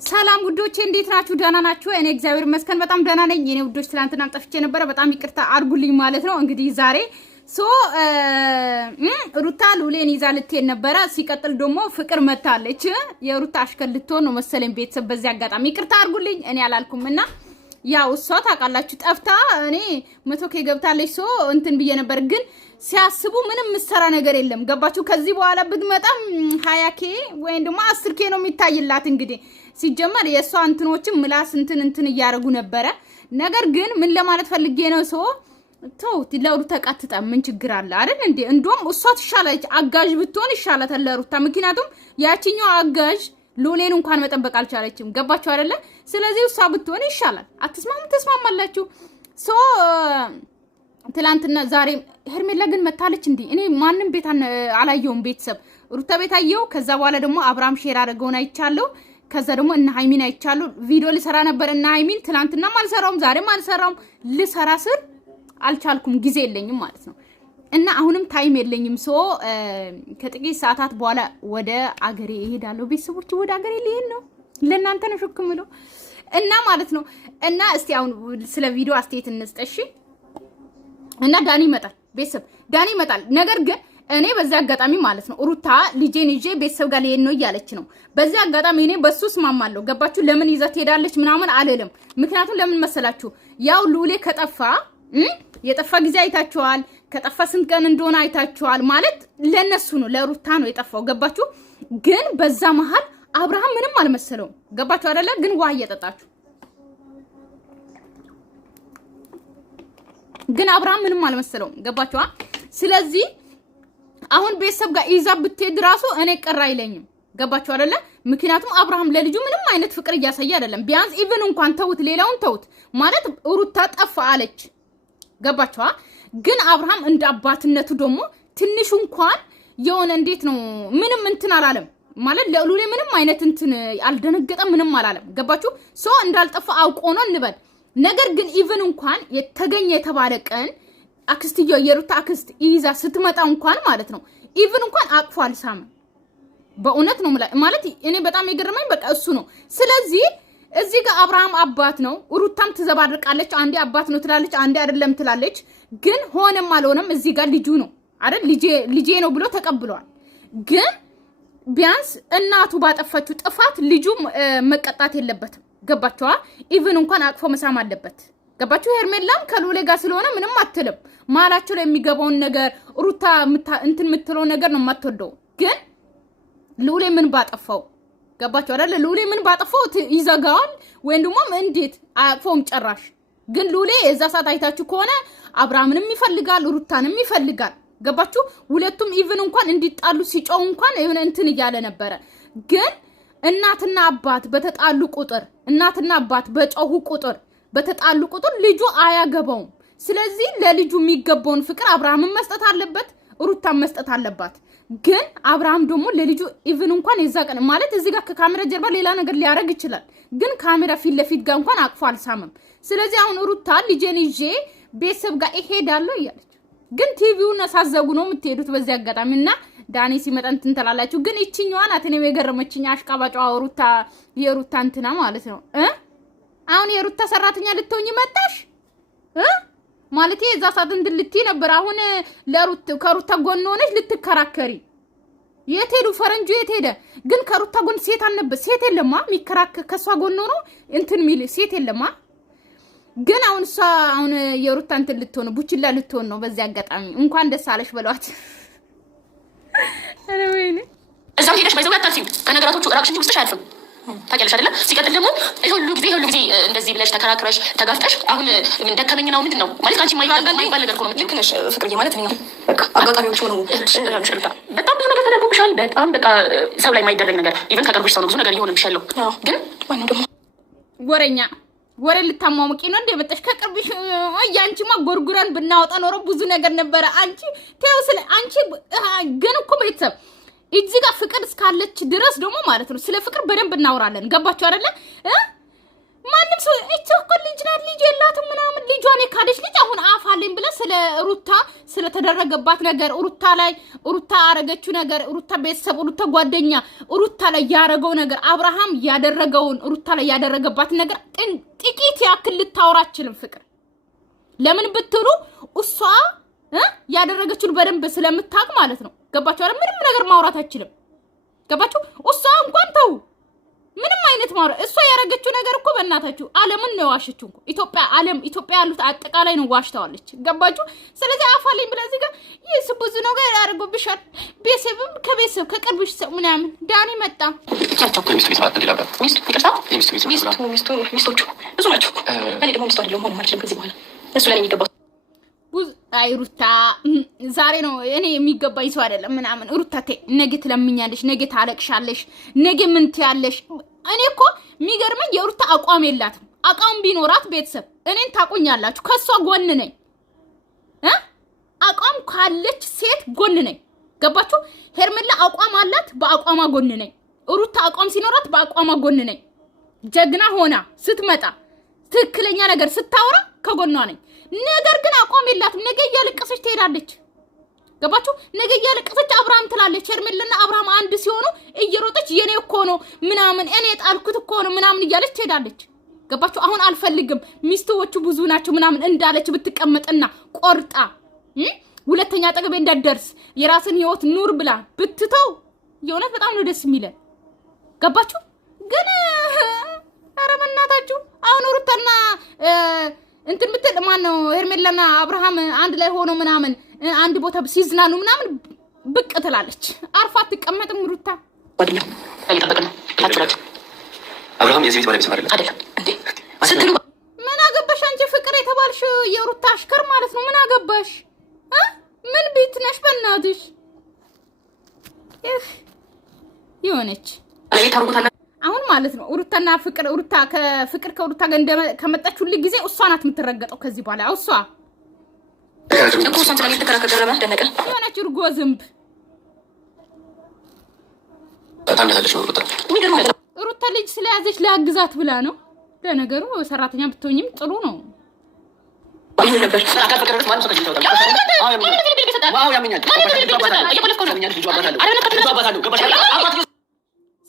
ሰላም ውዶቼ እንዴት ናችሁ? ደህና ናችሁ? እኔ እግዚአብሔር ይመስገን በጣም ደህና ነኝ። የኔ ውዶች ትላንትና ጠፍቼ ነበር፣ በጣም ይቅርታ አድርጉልኝ ማለት ነው። እንግዲህ ዛሬ ሩታ ሉሌን ይዛ ልትሄድ ነበረ። ሲቀጥል ደግሞ ፍቅር መታለች። የሩታ አሽከር ልትሆን ነው መሰለኝ። ቤተሰብ በዚህ አጋጣሚ ይቅርታ አድርጉልኝ፣ እኔ አላልኩምና ያው እሷ ታውቃላችሁ ጠፍታ እኔ 100K ገብታለች እንትን ብዬ ነበር፣ ግን ሲያስቡ ምንም ምሰራ ነገር የለም። ገባችሁ? ከዚህ በኋላ ብትመጣም 20K ወይም ደግሞ 10K ነው የሚታይላት። እንግዲህ ሲጀመር የሷ እንትኖችን ምላስ እንትን እያረጉ ነበረ። ነገር ግን ምን ለማለት ፈልጌ ነው ተውት፣ ለሩታ ተቃጥጣ ምን ችግር አለ አይደል እንዴ? እንደውም እሷ ትሻላለች፣ አጋዥ ብትሆን ይሻላታል ለሩታ። ምክንያቱም ያቺኛው አጋዥ ሉሌን እንኳን መጠበቅ አልቻለችም። ገባችሁ አይደለ? ስለዚህ እሷ ብትሆን ይሻላል። ተስማማላችሁ? ትላንትና ዛሬ ሄርሜላ ግን መታለች እንዴ? እኔ ማንንም ቤት አላየውም። ቤተሰብ ሩታ ቤት አየው። ከዛ በኋላ ደግሞ አብርሃም ሼር አድርገውን አይቻለሁ። ከዛ ደግሞ እና ሃይሚን አይቻለሁ። ቪዲዮ ልሰራ ነበር እና ሃይሚን ትላንትናም አልሰራውም ዛሬም አልሰራውም። ልሰራ ስር አልቻልኩም፣ ጊዜ የለኝም ማለት ነው። እና አሁንም ታይም የለኝም። ከጥቂት ሰዓታት በኋላ ወደ አገሬ እሄዳለሁ። ቤተሰቦች ወደ አገሬ ልሄድ ነው። ለእናንተ ነው ሸክምለው እና ማለት ነው። እና እስቲ አሁን ስለ ቪዲዮ አስተያየት እንስጠሽ እና ዳኒ ይመጣል። ቤተሰብ ዳኒ ይመጣል። ነገር ግን እኔ በዚህ አጋጣሚ ማለት ነው ሩታ ልጄን ይዤ ቤተሰብ ጋር ልሄድ ነው እያለች ነው። በዚህ አጋጣሚ እኔ በሱ ስማማለሁ። ገባችሁ? ለምን ይዛ ትሄዳለች ምናምን አልልም። ምክንያቱም ለምን መሰላችሁ? ያው ሉሌ ከጠፋ የጠፋ ጊዜ አይታችኋል። ከጠፋ ስንት ቀን እንደሆነ አይታችኋል። ማለት ለነሱ ነው ለሩታ ነው የጠፋው። ገባችሁ? ግን በዛ መሃል አብርሃም ምንም አልመሰለውም። ገባችሁ አይደለ? ግን ውሃ እየጠጣችሁ ግን አብርሃም ምንም አልመሰለውም። ገባችሁ? ስለዚህ አሁን ቤተሰብ ጋር ይዛ ብትሄድ ራሱ እኔ ቅር አይለኝም። ገባችሁ አይደለ? ምክንያቱም አብርሃም ለልጁ ምንም አይነት ፍቅር እያሳየ አይደለም። ቢያንስ ኢቭን እንኳን ተውት፣ ሌላውን ተውት ማለት ሩታ ጠፋ አለች። ገባችኋ? ግን አብርሃም እንደ አባትነቱ ደግሞ ትንሽ እንኳን የሆነ እንዴት ነው ምንም እንትን አላለም ማለት ለሉሌ ምንም አይነት እንትን አልደነገጠም፣ ምንም አላለም። ገባችሁ? እንዳልጠፋ አውቆ ነው እንበል። ነገር ግን ኢቭን እንኳን የተገኘ የተባለ ቀን አክስትዮ የሩታ አክስት ይዛ ስትመጣ እንኳን ማለት ነው ኢቭን እንኳን አቅፎ አልሳመም። በእውነት ነው ማለት እኔ በጣም የገረመኝ በቃ እሱ ነው። ስለዚህ እዚህ ጋር አብርሃም አባት ነው፣ ሩታም ትዘባርቃለች። አንዴ አባት ነው ትላለች፣ አንዴ አይደለም ትላለች። ግን ሆነም አልሆነም እዚህ ጋር ልጁ ነው አይደል? ልጄ ነው ብሎ ተቀብሏል። ግን ቢያንስ እናቱ ባጠፋችው ጥፋት ልጁ መቀጣት የለበትም። ገባችኋ? ኢቭን እንኳን አቅፎ መሳም አለበት። ገባችሁ? ሄርሜላም ከሉሌ ጋር ስለሆነ ምንም አትልም። ማላቸው ላይ የሚገባውን ነገር ሩታ እንትን የምትለው ነገር ነው የማትወደው። ግን ሉሌ ምን ባጠፋው? ገባችሁ አይደል? ሉሌ ምን ባጠፋው ይዘጋዋል ወይም ደግሞ እንዴት አያቅፎም ጭራሽ። ግን ሉሌ እዛ ሰዓት አይታችሁ ከሆነ አብርሃምንም ይፈልጋል፣ ሩታንም ይፈልጋል። ገባችሁ? ሁለቱም ኢቭን እንኳን እንዲጣሉ ሲጮው እንኳን የሆነ እንትን እያለ ነበረ። ግን እናትና አባት በተጣሉ ቁጥር እናትና አባት በጮሁ ቁጥር በተጣሉ ቁጥር ልጁ አያገባውም። ስለዚህ ለልጁ የሚገባውን ፍቅር አብርሃምን መስጠት አለበት፣ ሩታን መስጠት አለባት። ግን አብርሃም ደግሞ ለልጁ ኢቭን እንኳን የዛ ቀን ማለት እዚህ ጋር ከካሜራ ጀርባ ሌላ ነገር ሊያረግ ይችላል። ግን ካሜራ ፊት ለፊት ጋር እንኳን አቅፎ አልሳመም። ስለዚህ አሁን ሩታ ልጄን ይዤ ቤተሰብ ጋር እሄዳለሁ እያለች ግን ቲቪውን ሳዘጉ ነው የምትሄዱት በዚህ አጋጣሚና ዳኒ ሲመጣ እንትን ተላላችሁ። ግን እቺኛዋ ናት እኔ የገረመችኝ አሽቃባጫዋ ሩታ የሩታ እንትና ማለት ነው። አሁን የሩታ ሰራተኛ ልትሆኚ መጣሽ ማለት የዛ ሰዓት እንድልትይ ነበር። አሁን ከሩታ ጎን ሆነሽ ልትከራከሪ የት ሄዱ ፈረንጁ? የት ሄደ? ግን ከሩታ ጎን ሴት አልነበረ ሴት የለማ የሚከራከር ከሷ ጎን ሆኖ እንትን ሚል ሴት የለማ። ግን አሁን የሩታ እንትን ልትሆን ቡችላ ልትሆን ነው። በዚህ አጋጣሚ እንኳን ደስ አለሽ በሏት። አረ ወይኔ እዛው ሄደሽ ባይዘው አታልፊም ከነገራቶቹ ራክሽን ውስጥሽ አያልፍም። ታውቂያለሽ አይደለ? ሲቀጥል ደግሞ ሁሉ ጊዜ እንደዚህ ብለሽ ተከራክረሽ ተጋፍጠሽ አሁን ምን ደከመኝ ነው ምንድን ነው ማለት አንቺ ማይባል ነገር እኮ ነው። ልክ ነሽ ፍቅርዬ ማለት ነው። በቃ አጋጣሚዎች ሆነው በጣም ብዙ ነገር ተደርጎብሻል። በጣም በቃ ሰው ላይ የማይደረግ ነገር ኢቭን ከቅርብሽ ሰው ነው ብዙ ነገር እየሆነብሽ ያለው። ግን ማን ደግሞ ወሬኛ ወሬ ልታሟሙቂ ነው እንደ መጣሽ ከቅርብሽ ያንቺማ ጎርጉረን ብናወጣ ኖሮ ብዙ ነገር ነበረ። አንቺ ተይው ስለ አንቺ ግን እኮ ቤተሰብ እዚህ ጋር ፍቅር እስካለች ድረስ ደግሞ ማለት ነው ስለ ፍቅር በደንብ እናወራለን። ገባችሁ አይደለ? ማንም ሰው እቺ እኮ ልጅ የሆነች ናት ልጅ የላትም ምናምን ልጇን የካደች ልጅ አሁን አፋለኝ ብለ ስለ ሩታ ስለተደረገባት ነገር ሩታ አረገችው ነገር ሩታ ቤተሰብ ሩታ ጓደኛ ሩታ ላይ ያረገው ነገር አብርሃም ያደረገውን ሩታ ላይ ያደረገባት ነገር ጥቂት ያክል ልታወራችልም ፍቅር ለምን ብትሉ እሷ ያደረገችው በደንብ ስለምታቅ ማለት ነው ገባችሁ አይደል ምንም ነገር ማውራት አይችልም ገባችሁ እሷ እንኳን ተው ምንም አይነት ማውራት እሷ ያረገችው ነገር እኮ በእናታችሁ ዓለምን ነው ዋሽችው ኢትዮጵያ ያሉት አጠቃላይ ነው ዋሽታዋለች ገባችሁ ስለዚህ አፋለኝ ብለ እዚህ ጋር ይስቡዝ ነው ጋር ያረጋብሻል ቤተሰብም ከቤተሰብ ከቅርብሽ ሰው ምናምን ዳኒ መጣ ታቻው ሚስቱ ማለት እንዲላባ ሚስቶቹ ብዙ ናቸው እኔ ደግሞ ሚስቱ አይደለም ሆነ ማለት ከዚህ በኋላ እሱ ላይ የሚገባው ሩታ ዛሬ ነው እኔ የሚገባኝ ሰው አይደለም ምናምን ሩታቴ ነገ ትለምኛለሽ ነገ ታለቅሻለሽ ነገ ምን ትያለሽ እኔ እኮ የሚገርመኝ የሩታ አቋም የላትም አቋም ቢኖራት ቤተሰብ እኔን ታቆኛላችሁ ከሷ ጎን ነኝ አቋም ካለች ሴት ጎን ነኝ ገባችሁ ሄርሜላ አቋም አላት በአቋማ ጎን ነኝ ሩታ አቋም ሲኖራት በአቋማ ጎን ነኝ ጀግና ሆና ስትመጣ ትክክለኛ ነገር ስታወራ ከጎኗ ነኝ ነገር ግን አቋም የላትም ነገ እያለቀሰች ትሄዳለች ገባችሁ ነገ እያለቀሰች አብርሃም ትላለች ሄርሜላና አብርሃም አንድ ሲሆኑ እየሮጠች የኔ እኮ ነው ምናምን እኔ ጣልኩት እኮ ነው ምናምን እያለች ትሄዳለች ገባችሁ አሁን አልፈልግም ሚስቶቹ ብዙ ናቸው ምናምን እንዳለች ብትቀመጥና ቆርጣ ሁለተኛ አጠገቤ እንዳደርስ የራስን ህይወት ኑር ብላ ብትተው የሆነት በጣም ነው ደስ የሚለን ገባችሁ ግን ኧረ በእናታችሁ አሁን ሩታና እንትን ብትል ማን ነው ሄርሜላና አብርሃም አንድ ላይ ሆኖ ምናምን አንድ ቦታ ሲዝናኑ ምናምን ብቅ ትላለች አርፋ ተቀመጥም ሩታ ወዲያ አይተበቀም ታጥራጭ አብርሃም የዚህ ቤት ባለቤት አይደለም እንዴ ስትሉ ምን አገባሽ አንቺ ፍቅር የተባልሽ የሩታ አሽከር ማለት ነው ምን አገባሽ ምን ቤት ነሽ በእናትሽ ይሆነች አሁን ማለት ነው ሩታና ሩታ ከሩታ ጋር ከመጣችው ጊዜ እሷ ናት የምትረገጠው ከዚህ በኋላ እሷ እኮ ሰንት ነው ተከራከረ ደረባ ደነቀ የሆነች እርጎ ዝምብ ታንደታለሽ ነው ሩታ ልጅ ስለያዘች ላግዛት ብላ ነው ለነገሩ ሰራተኛ ብትሆኝም ጥሩ ነው ይሁን ነበር አካ ፍቅረት ማን ሰከሽ ተውጣ ዋው ያመኛል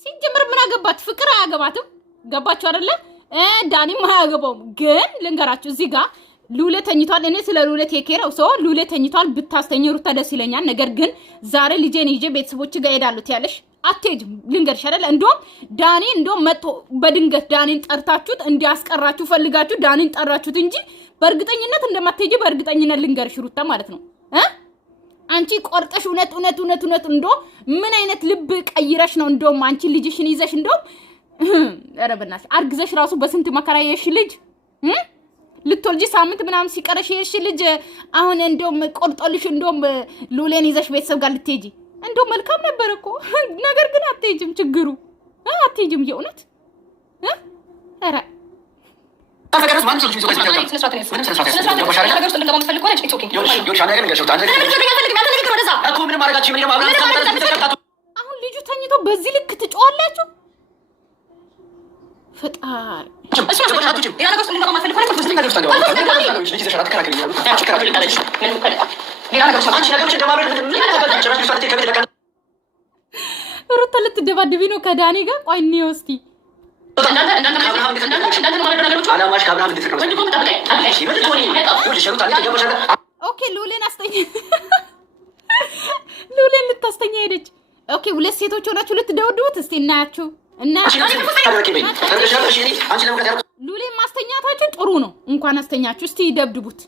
ሲጀምር ምን አገባት ፍቅር አያገባትም ገባችሁ አይደለ ዳኒም አያገባውም ግን ልንገራችሁ እዚህ ጋር ሉለ ተኝቷል እኔ ስለ ሉለ ቴኬራው ሰው ሉለ ተኝቷል ብታስተኝ ሩታ ደስ ይለኛል ነገር ግን ዛሬ ልጄን ይዤ ቤተሰቦች ጋር ሄዳሉት ያለሽ አትሄጂም ልንገርሽ አይደለ እንደውም ዳኒ እንደውም መጥቶ በድንገት ዳኒን ጠርታችሁት እንዲያስቀራችሁ ፈልጋችሁ ዳኒን ጠራችሁት እንጂ በእርግጠኝነት እንደማትሄጂ በእርግጠኝነት ልንገርሽ ሩታ ማለት ነው አንቺ ቆርጠሽ እውነት እንዶ ምን አይነት ልብ ቀይረሽ ነው እንደውም አንቺ ልጅሽን ይዘሽ እንደውም አረበናሽ አርግዘሽ ራሱ በስንት መከራ የሽ ልጅ ልትወልጂ ሳምንት ምናምን ሲቀረሽ የሽ ልጅ አሁን እንደውም ቆርጦልሽ እንደውም ሉሌን ይዘሽ ቤተሰብ ጋር ልትሄጂ እንደውም መልካም ነበር እኮ ነገር ግን አትሄጂም ችግሩ አትሄጂም የእውነት አረ አፈቀረስ ማን ሰልፍ ይዞ አሁን ልጁ ተኝቶ በዚህ ልክ ትጮዋላችሁ ፈጣሪ ሩታ ልትደባደቢ ነው ከዳኒ ጋር ቆይ ነው እስቲ ኦኬ ሉሌን አስተኛ ሉሌን ልታስተኛ ሄደች ኦኬ ሁለት ሴቶች ሆናችሁ ልትደውዱት እስቲ እናያችሁ እና ሉሌን ማስተኛታችሁ ጥሩ ነው እንኳን አስተኛችሁ እስቲ ደብድቡት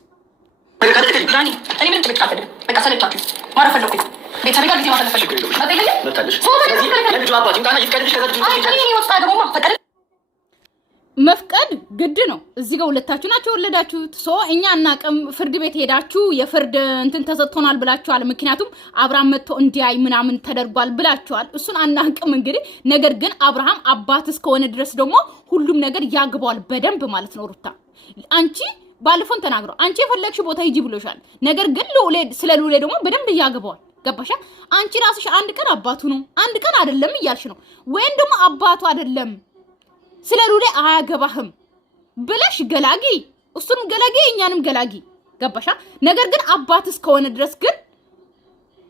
ዳኒ እኔ ምን ትልቃፈደ በቃ ሰለቻችሁ ማረፈለኩ ቤተሰብ ጋር ጊዜ ማፈለፈለኩ አጠይለኝ መጣልሽ ስለዚህ ለልጁ አባት ይምጣና ይፍቀድልሽ ከዛ እኔ ወጣ ደግሞ ፈቀደ መፍቀድ ግድ ነው እዚህ ጋር ሁለታችሁ ናችሁ ወለዳችሁት ሶ እኛ እናቀም ፍርድ ቤት ሄዳችሁ የፍርድ እንትን ተሰጥቶናል ብላችኋል ምክንያቱም አብርሃም መጥቶ እንዲያይ ምናምን ተደርጓል ብላችኋል እሱን አናቅም እንግዲህ ነገር ግን አብርሃም አባት እስከሆነ ድረስ ደግሞ ሁሉም ነገር ያግባዋል በደንብ ማለት ነው ሩታ አንቺ ባለፈው ተናግረው አንቺ የፈለግሽ ቦታ ሂጂ ብሎሻል ነገር ግን ሉሌ ስለ ሉሌ ደግሞ በደንብ ያግባዋል ገባሻ አንቺ ራስሽ አንድ ቀን አባቱ ነው አንድ ቀን አይደለም እያልሽ ነው ወይን ደግሞ አባቱ አይደለም ስለ ሉሌ አያገባህም ብለሽ ገላጊ፣ እሱንም ገላጊ፣ እኛንም ገላጊ። ገባሻ? ነገር ግን አባት እስከሆነ ድረስ ግን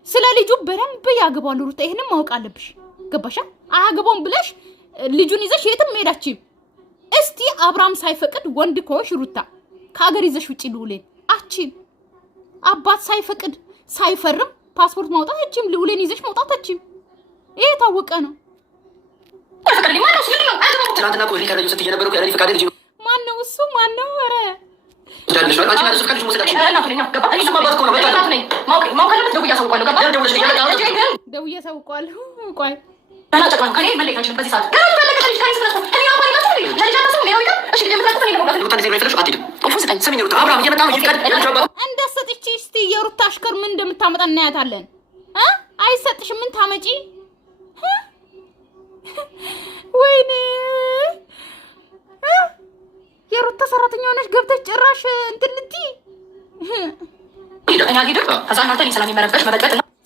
ስለ ልጁ በደንብ ያገባሉ ሩታ። ይሄንን ማወቅ አለብሽ። ገባሻ? አያገባውም ብለሽ ልጁን ይዘሽ የትም ሄዳችም። እስቲ አብርሃም ሳይፈቅድ ወንድ ከሆንሽ ሩታ ከሀገር ይዘሽ ውጪ ልውሌን አቺም አባት ሳይፈቅድ ሳይፈርም ፓስፖርት ማውጣት አቺም ልውሌን ይዘሽ ማውጣት አቺም። ይሄ ታወቀ ነው። ማነው እሱ? ማነው? ኧረ ደውዬ አሳውቀዋለሁ። ቆይ እንደሰጥቼ እስቲ የሩታ አሽከር ምን እንደምታመጣ እናያታለን። አይሰጥሽም? ምን ታመጪ? ወይኔ የሩታ ሰራተኛ ሆነሽ ገብተሽ ጭራሽ እንትን ልትይ።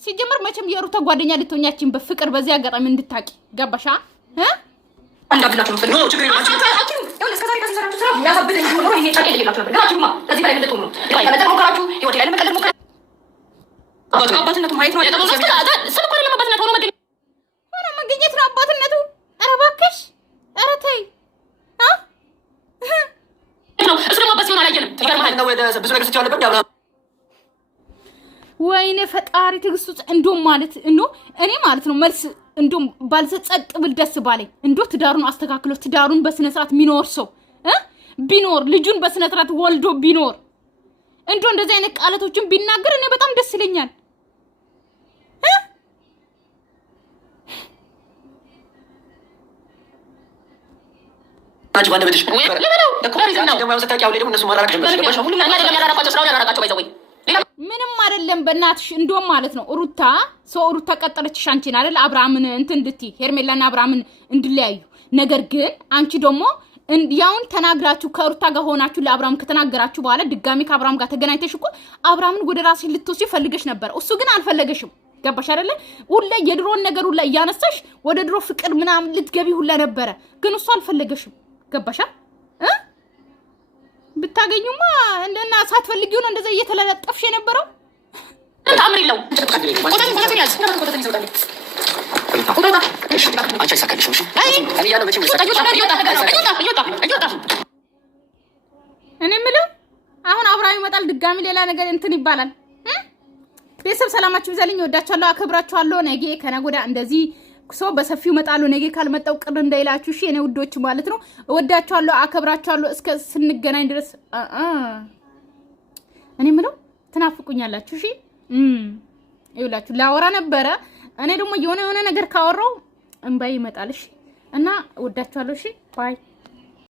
ሲጀመር መቼም የሩታ ጓደኛ ልትሆኛችን በፍቅር በዚህ አጋጣሚ እንድታቂ ገባሻ? አባትነቱ ማየት ነው መገኘት ነው አባትነቱ። ኧረ እባክሽ፣ ኧረ ተይ። ወይኔ ፈጣሪ ትዕግስቱ እንደውም ማለት እኔ ማለት ነው መልስ እንደውም ባልሰጥ ብል ደስ ባለኝ። ትዳሩን አስተካክሎ ትዳሩን በስነ ስርዓት ሚኖር ሰው ቢኖር ልጁን በስነ ስርዓት ወልዶ ቢኖር እንደዚህ አይነት ቃላቶችን ቢናገር እኔ በጣም ደስ ይለኛል። ምንም አይደለም በእናትሽ። እንደውም ማለት ነው ሩታ ቀጠረችሽ አንቺን አይደል አብርሃምን እንትን እንድትይ ሄርሜላና አብርሃምን እንድለያዩ። ነገር ግን አንቺ ደግሞ ያውን ተናግራችሁ ከሩታ ጋር ሆናችሁ ለአብርሃም ከተናገራችሁ በኋላ ድጋሚ ከአብርሃም ጋር ተገናኝተሽ እኮ አብርሃምን ወደ ራስሽ ልትወስጂ ፈልገሽ ነበር። እሱ ግን አልፈለገሽም። ገባሽ አይደለ? ሁላ የድሮን ነገር ሁላ እያነሳሽ ወደ ድሮ ፍቅር ምናምን ልትገቢ ሁላ ነበረ። ግን እሱ አልፈለገሽም። ገባሻ? ብታገኙማ እንደና ሳትፈልጊው ነው እንደዛ እየተለጠፍሽ የነበረው። ታምር የለው እኔ የምለው አሁን አብርሃም ይመጣል ድጋሚ ሌላ ነገር እንትን ይባላል። ቤተሰብ ሰላማችሁ ይዛልኝ። ወዳችኋለሁ፣ አከብራችኋለሁ። ነገ ከነገ ወዲያ እንደዚህ ሰው በሰፊው መጣሉ። ነገ ካልመጣው ቅር እንዳይላችሁ እሺ፣ እኔ ውዶች ማለት ነው። ወዳችኋለሁ፣ አከብራችኋለሁ። እስከ ስንገናኝ ድረስ እኔ የምለው ትናፍቁኛላችሁ። እሺ ይውላችሁ ላወራ ነበረ። እኔ ደግሞ የሆነ ነገር ካወራው እንባይ ይመጣል። እሺ እና ወዳችኋለሁ። እሺ ባይ